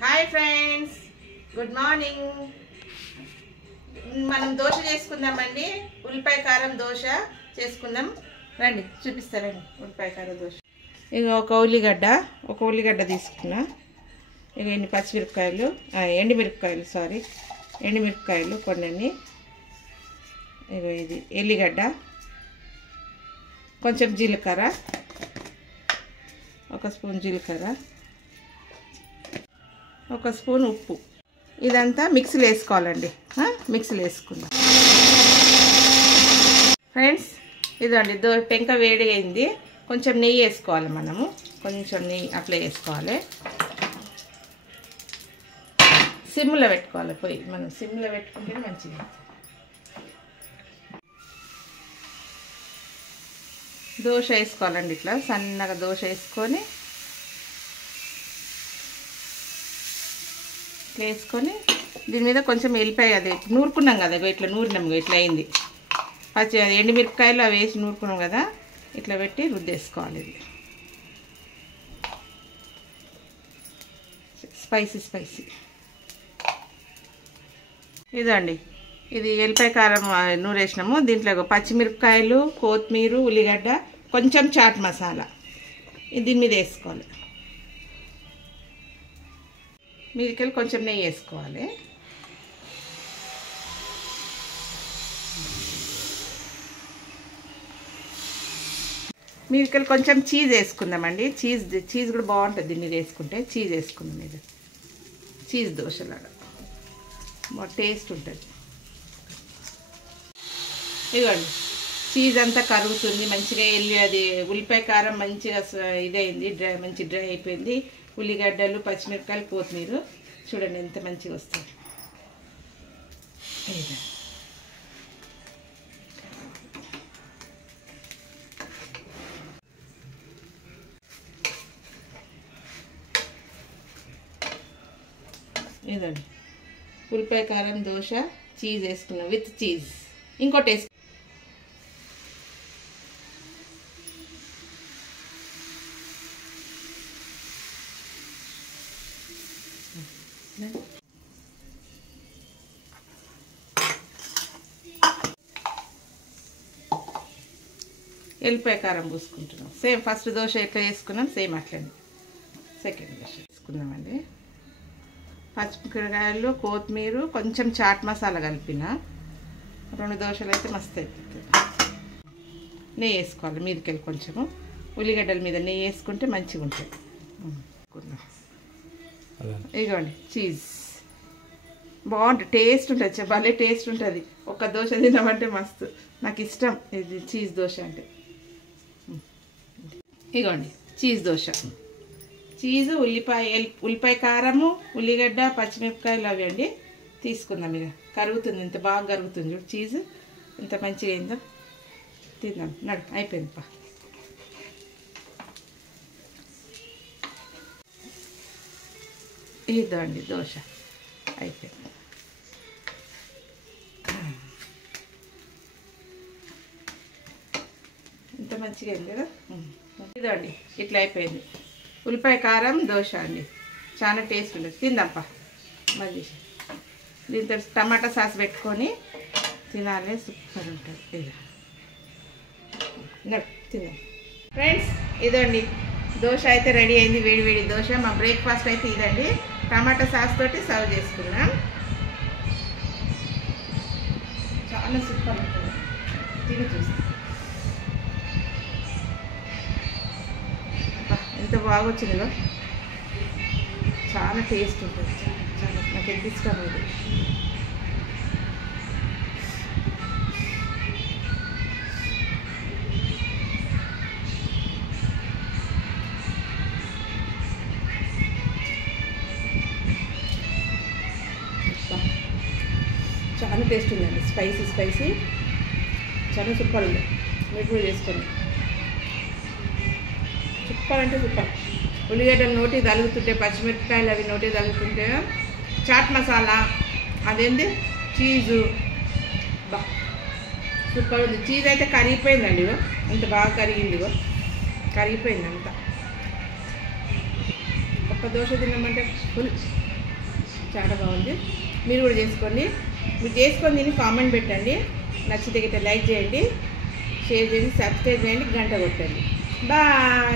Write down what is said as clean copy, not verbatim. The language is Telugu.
Hi friends, good morning. మనం దోశ చేసుకుందామండి. ఉల్లిపాయ కారం దోశ చేసుకుందాం. రండి చూపిస్తారండి. ఉల్లిపాయ కారం దోశ. ఇక ఒక ఉల్లిగడ్డ తీసుకున్నా. ఇక ఎన్ని పచ్చిమిరపకాయలు, ఎండుమిరపకాయలు కొన్ని. ఇక ఇది ఎల్లిగడ్డ, కొంచెం జీలకర్ర, ఒక స్పూన్ జీలకర్ర, ఒక స్పూన్ ఉప్పు. ఇదంతా మిక్సీలో వేసుకోవాలండి. మిక్సీలో వేసుకుందాం ఫ్రెండ్స్. ఇదండి పెంక వేడి అయింది. కొంచెం నెయ్యి వేసుకోవాలి. మనము కొంచెం నెయ్యి అప్లై చేసుకోవాలి. సిమ్లో పెట్టుకోవాలి పొయ్యి. మనం సిమ్లో పెట్టుకుంటే మంచిది. దోశ వేసుకోవాలండి. ఇట్లా సన్నగా దోశ వేసుకొని దీని మీద కొంచెం వెళ్ళిపోయి అది నూరుకున్నాం కదా, ఇట్లా నూరినాం, ఇట్లా అయింది. ఎండుమిరపకాయలు అవి వేసి నూరుకున్నాం కదా, ఇట్లా పెట్టి రుద్దేసుకోవాలి. ఇది స్పైసీ. ఇదండి, ఇది ఎల్లిపాయ కారం నూరేసినాము. దీంట్లో పచ్చిమిరపకాయలు, కొత్తిమీర, ఉల్లిగడ్డ, కొంచెం చాట్ మసాలా దీని మీద వేసుకోవాలి. మీదకెళ్ళి కొంచెం నెయ్యి వేసుకోవాలి. మీదకెళ్ళి కొంచెం చీజ్ వేసుకుందామండి. చీజ్ కూడా బాగుంటుంది దీన్ని వేసుకుంటే. చీజ్ వేసుకుందాం. ఇది చీజ్ దోశలాగా బాగా టేస్ట్ ఉంటుంది. ఇదిగోండి, చీజ్ అంతా కరుగుతుంది మంచిగా. అది ఉల్లిపాయ కారం మంచిగా ఇదైంది, మంచి డ్రై అయిపోయింది. ఉల్లిగడ్డలు, పచ్చిమిరపకాయలు, కొత్తిమీర చూడండి ఎంత మంచిగా వస్తుంది. ఇదండి ఉల్లిపాయ కారం దోశ. చీజ్ వేసుకున్నాం విత్ చీజ్. ఇంకోటి వేసుకున్నాం. ఎల్లిపాయ కారం పూసుకుంటున్నాం. సేమ్ ఫస్ట్ దోశ ఎట్లా వేసుకున్నాం సేమ్ అట్లనే సెకండ్ దోశ వేసుకుందామండి. పచ్చిమిరపకాయలు, కొత్తిమీర, కొంచెం చాట్ మసాలా కలిపిన 2 దోశలు అయితే మస్తు అయిపోతుంది. నెయ్యి వేసుకోవాలి మీదకెళ్ళి కొంచెము. ఉల్లిగడ్డల మీద నెయ్యి వేసుకుంటే మంచిగా ఉంటుంది. ఇదిగోండి చీజ్ బాగుంటుంది, టేస్ట్ ఉంటుంది, భలే టేస్ట్ ఉంటుంది. ఒక దోశ తినమంటే మస్తు. నాకు ఇష్టం ఇది చీజ్ దోశ అంటే. ఇదిగోండి చీజ్ దోశ. చీజు, ఉల్లిపాయ కారము, ఉల్లిగడ్డ, పచ్చిమిరపకాయలు అవి అండి తీసుకుందాం. ఇక కరుగుతుంది, ఇంత బాగా కరుగుతుంది చూడు. చీజ్ ఎంత మంచిగా అయిందో. తిందాం నడు. అయిపోయింది పా. ఇదండి దోశ అయిపోయింది. ఇంత మంచిగా అయింది కదా. ఇదండి ఇట్లా అయిపోయింది ఉల్లిపాయ కారం దోశ అండి. చాలా టేస్ట్ ఉంటుంది. తిందాంపా మళ్ళీ. దీంతో టమాటా సాస్ పెట్టుకొని తినాలి, సూపర్ ఉంటుంది. ఇలా తిందాం ఫ్రెండ్స్. ఇదండి దోశ అయితే రెడీ అయింది. వేడి దోశ. మా బ్రేక్ఫాస్ట్ అయితే ఇదండి. టమాటా సాస్ తోటి సర్వ్ చేసుకున్నాం. చాలా సూపర్ ఉంటుంది. తిని చూస్తాం. ఎంత బాగా వచ్చిందో. చాలా టేస్ట్ ఉంటుంది. చాలా నాకు ఎంత ఇష్టం ఇది. చాలా టేస్ట్ ఉందండి. స్పైసీ చాలా సూపర్ ఉంది. మీరు కూడా చేసుకోండి. సూపర్ అంటే సూపర్. ఉల్లిగడ్డలు నోటి తగులుతుంటే, పచ్చిమిరపకాయలు అవి నోటి తగులుతుంటే, చాట్ మసాలా అదేంది చీజు బా సూపర్ ఉంది. చీజ్ అయితే కరిగిపోయిందండి. అంత బాగా కరిగింది. కరిగిపోయింది అంతా. ఒక్క దోశ తినమంటే ఫుల్ చాలా బాగుంది. మీరు కూడా చేసుకోండి. మీరు చేసుకొని దీన్ని కామెంట్ పెట్టండి. నచ్చితే గిట్ట లైక్ చేయండి, షేర్ చేయండి, సబ్స్క్రైబ్ చేయండి, గంట కొట్టండి. బాయ్.